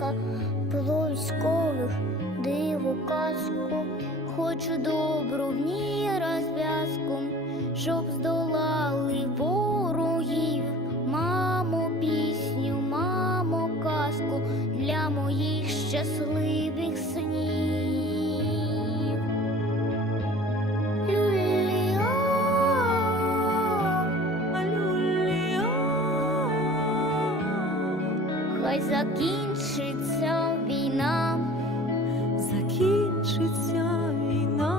казкових диву казку, хочу добру в ній розв'язку, щоб здолали ворогів. Мамо, пісню, мамо, казку для моїх щасливих Хай закінчиться війна, Закінчиться війна.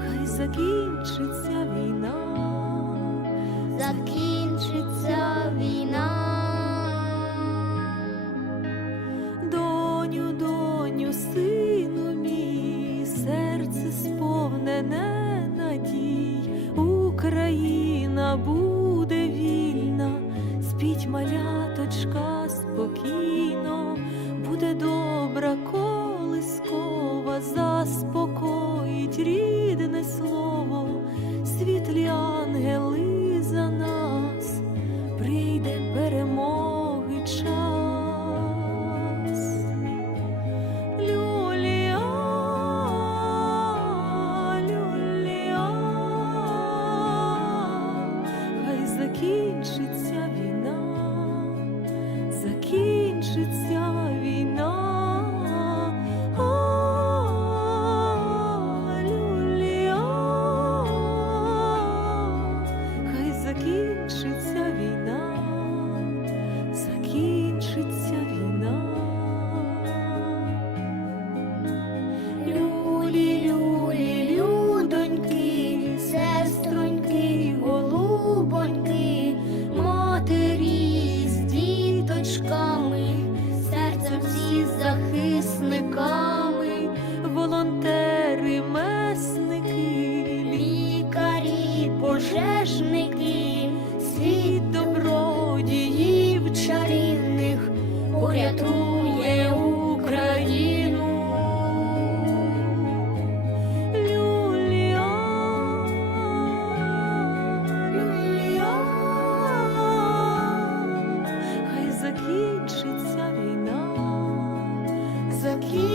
Хай закінчиться війна. закінчиться війна. Доню, доню, сину мій, серце сповнене надій, Україна буде вільна, спіть маляточка спокійно, буде добра колискова, заспокоїть рідне слово, світлі закінчиться війна, закінчиться війна. Люлі, люлі, людоньки, сестроньки, голубоньки, матері з діточками, серцем всі захисниками, волонтери, месники, лікарі, пожежники, світ добродіїв чарівних порятує Україну. Люлія, хай закінчиться війна, Закінчиться